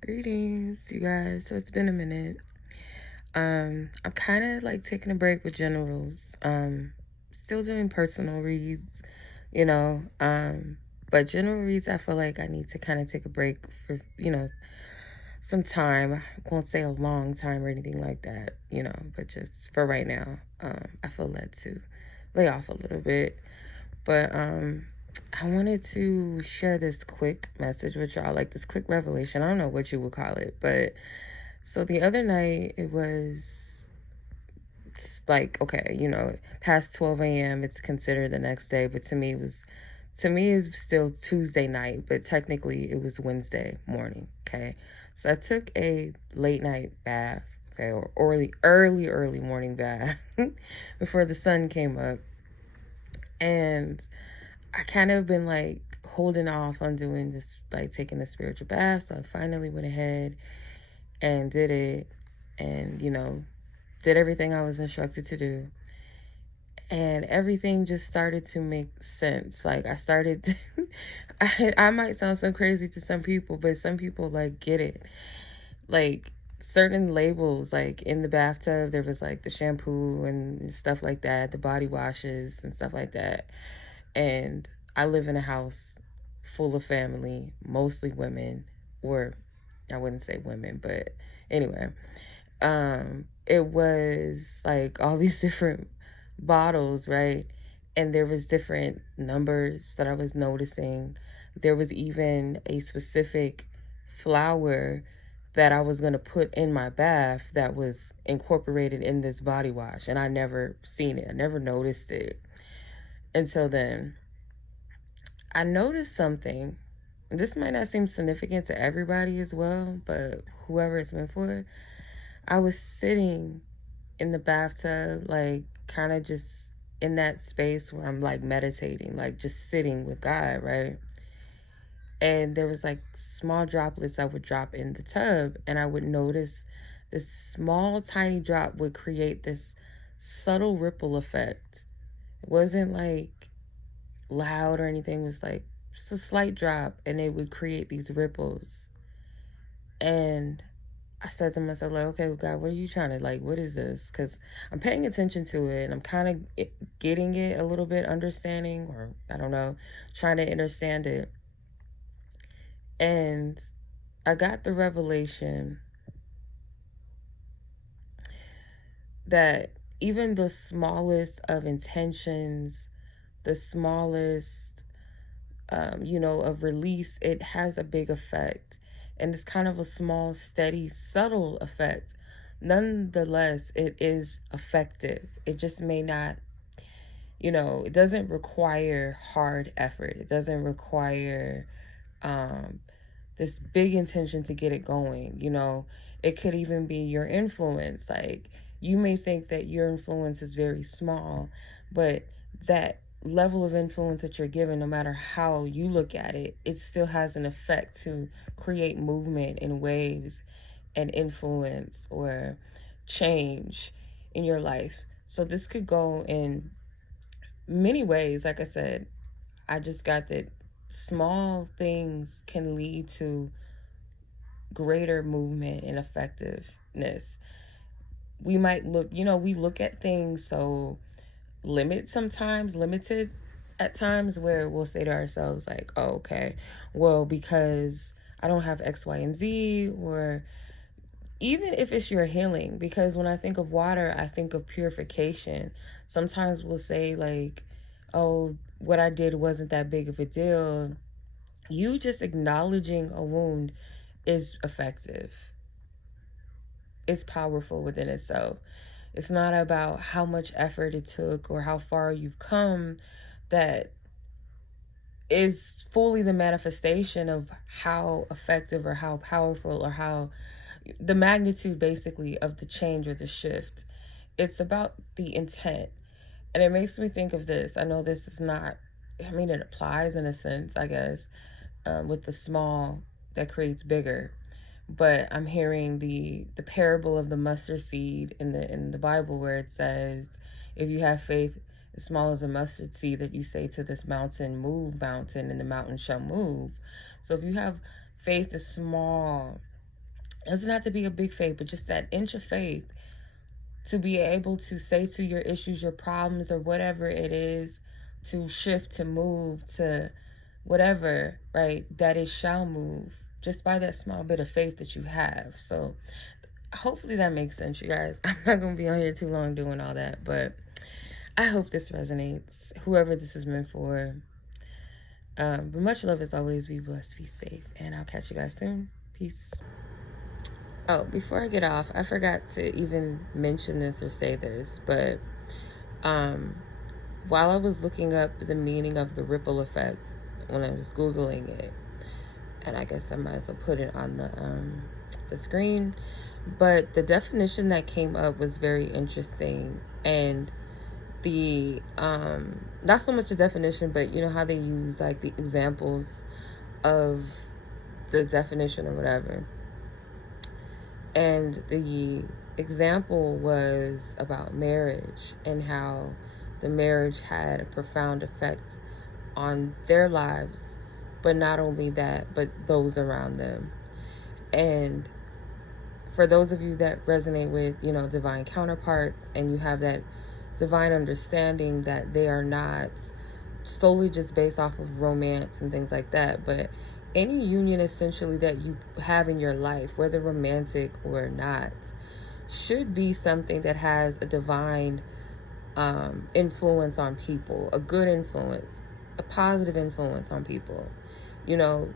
Greetings, you guys. So it's been a minute. I'm kind of like taking a break with generals. Still doing personal reads, you know. But general reads, I feel like I need to kind of take a break for, some time. I won't say a long time or anything like that, but just for right now, I feel led to lay off a little bit. But I wanted to share this quick message with y'all, like this quick revelation. I don't know what you would call it, but so the other night it was like, okay, past 12 a.m. It's considered the next day, but to me it's still Tuesday night, but technically it was Wednesday morning. Okay, so I took a late night bath, okay, or early morning bath before the sun came up, and I kind of been like holding off on doing this, like taking the spiritual bath. So I finally went ahead and did it, and did everything I was instructed to do. And everything just started to make sense. Like I started, I might sound so crazy to some people, but some people like get it. Like certain labels, like in the bathtub, there was like the shampoo and stuff like that, the body washes and stuff like that. And I live in a house full of family, mostly women, or I wouldn't say women, but anyway, it was like all these different bottles, right? And there was different numbers that I was noticing. There was even a specific flower that I was going to put in my bath that was incorporated in this body wash, and I never seen it. I never noticed it. And so then I noticed something. This might not seem significant to everybody as well, but whoever it's meant for. I was sitting in the bathtub, like kind of just in that space where I'm like meditating, like just sitting with God, right? And there was like small droplets I would drop in the tub, and I would notice this small, tiny drop would create this subtle ripple effect. It wasn't like loud or anything, it was like just a slight drop, and it would create these ripples. And I said to myself, like, okay, well, God, what are you trying to, like, what is this? Because I'm paying attention to it, and I'm kind of getting it a little bit, understanding, or I don't know, trying to understand it. And I got the revelation that even the smallest of intentions, the smallest, of release, it has a big effect. And it's kind of a small, steady, subtle effect. Nonetheless, it is effective. It just may not, it doesn't require hard effort. It doesn't require um, this big intention to get it going. It could even be your influence. Like, you may think that your influence is very small, but that level of influence that you're given, no matter how you look at it, it still has an effect to create movement in waves and influence or change in your life. So this could go in many ways. Like I said, I just got that small things can lead to greater movement and effectiveness. We might look, we look at things so limited at times, where we'll say to ourselves, like, oh, okay, well, because I don't have X, Y, and Z, or even if it's your healing, because when I think of water, I think of purification. Sometimes we'll say, like, oh, what I did wasn't that big of a deal. You just acknowledging a wound is effective. It's powerful within itself. It's not about how much effort it took or how far you've come. That is fully the manifestation of how effective or how powerful or how the magnitude basically of the change or the shift. It's about the intent. And it makes me think of this. I know this is not, I mean, it applies in a sense, I guess, with the small that creates bigger. But I'm hearing the parable of the mustard seed in the Bible, where it says, if you have faith as small as a mustard seed, that you say to this mountain, move, mountain, and the mountain shall move. So if you have faith as small It doesn't have to be a big faith, but just that inch of faith to be able to say to your issues, your problems, or whatever it is, to shift, to move, to whatever, right? That it shall move just by that small bit of faith that you have. So hopefully that makes sense, you guys. I'm not going to be on here too long doing all that, but I hope this resonates, whoever this is meant for. But much love as always. Be blessed, be safe, and I'll catch you guys soon. Peace. Oh, before I get off, I forgot to even mention this or say this, but um, while I was looking up the meaning of the ripple effect when I was Googling it, and I guess I might as well put it on the screen, but the definition that came up was very interesting. And the not so much a definition, but you know how they use like the examples of the definition or whatever. And the example was about marriage and how the marriage had a profound effect on their lives, but not only that, but those around them. And for those of you that resonate with, you know, divine counterparts, and you have that divine understanding that they are not solely just based off of romance and things like that, but any union essentially that you have in your life, whether romantic or not, should be something that has a divine influence on people, a good influence, a positive influence on people. You know,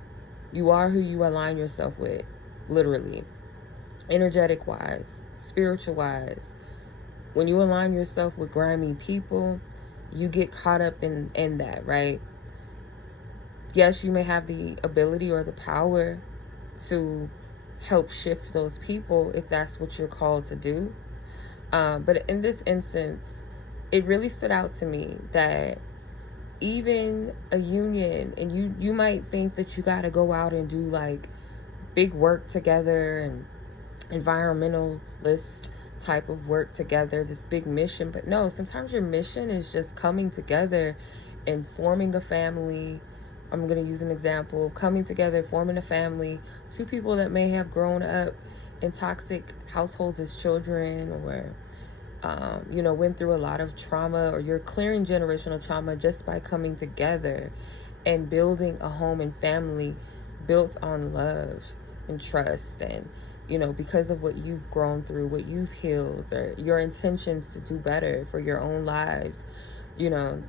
you are who you align yourself with, literally, energetic wise, spiritual wise. When you align yourself with grimy people, you get caught up in that, right? Yes, you may have the ability or the power to help shift those people if that's what you're called to do. But in this instance, it really stood out to me that even a union, and you might think that you got to go out and do like big work together and environmentalist type of work together, this big mission. But no, sometimes your mission is just coming together and forming a family. I'm going to use an example: coming together, forming a family. Two people that may have grown up in toxic households as children, or you know, went through a lot of trauma, or you're clearing generational trauma just by coming together and building a home and family built on love and trust. And you know, because of what you've grown through, what you've healed, or your intentions to do better for your own lives, you know,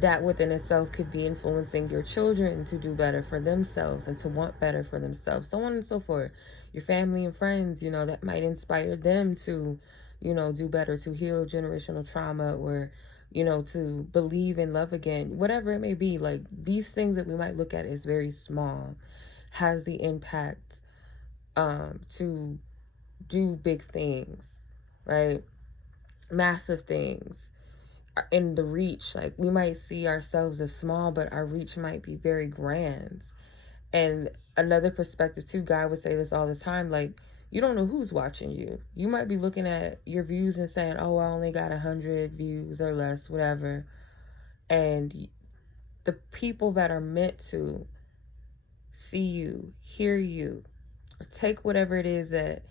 that within itself could be influencing your children to do better for themselves and to want better for themselves, so on and so forth. Your family and friends, you know, that might inspire them to, you know, do better, to heal generational trauma, or, you know, to believe in love again, whatever it may be. Like, these things that we might look at as very small has the impact to do big things, right? Massive things in the reach. Like, we might see ourselves as small, but our reach might be very grand. And another perspective too, God would say this all the time, like, you don't know who's watching you. You might be looking at your views and saying, oh, I only got 100 views or less, whatever. And the people that are meant to see you, hear you, or take whatever it is that,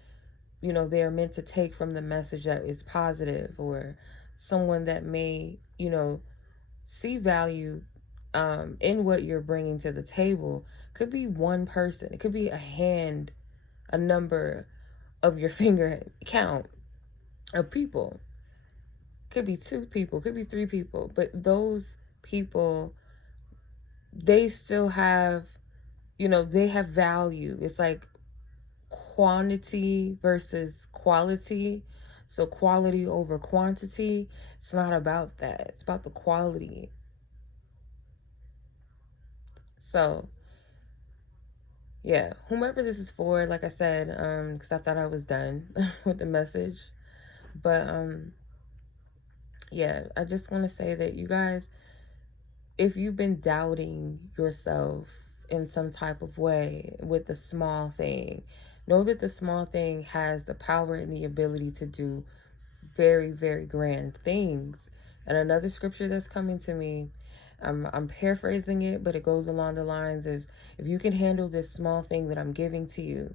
you know, they're meant to take from the message that is positive, or someone that may, you know, see value in what you're bringing to the table, could be one person. It could be a hand, a number of your finger count of people. Could be two people, could be three people, but those people, they still have, you know, they have value. It's like quantity versus quality. So quality over quantity. It's not about that. It's about the quality. So yeah, whomever this is for, like I said, because I thought I was done with the message. But yeah, I just want to say that, you guys, if you've been doubting yourself in some type of way with the small thing, know that the small thing has the power and the ability to do very, very grand things. And another scripture that's coming to me, I'm paraphrasing it, but it goes along the lines is, if you can handle this small thing that I'm giving to you,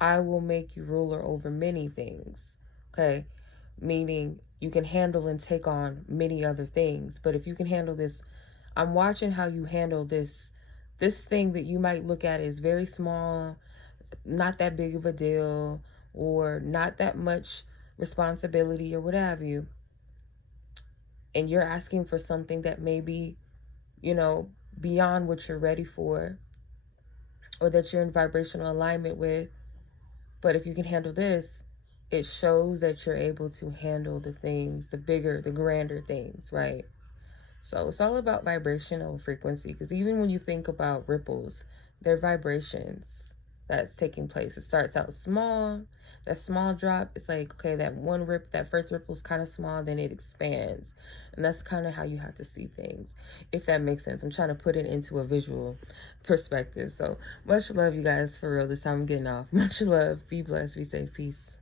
I will make you ruler over many things. Okay? Meaning you can handle and take on many other things. But if you can handle this, I'm watching how you handle this thing that you might look at as very small, not that big of a deal, or not that much responsibility or what have you. And you're asking for something that may be, you know, beyond what you're ready for or that you're in vibrational alignment with. But if you can handle this, it shows that you're able to handle the things, the bigger, the grander things, right? So it's all about vibrational frequency, because even when you think about ripples, they're vibrations that's taking place. It starts out small. That small drop, it's like, okay, that first ripple is kind of small, then it expands. And that's kind of how you have to see things, if that makes sense. I'm trying to put it into a visual perspective. So much love, you guys, for real. This time I'm getting off. Much love. Be blessed. Be safe. Peace.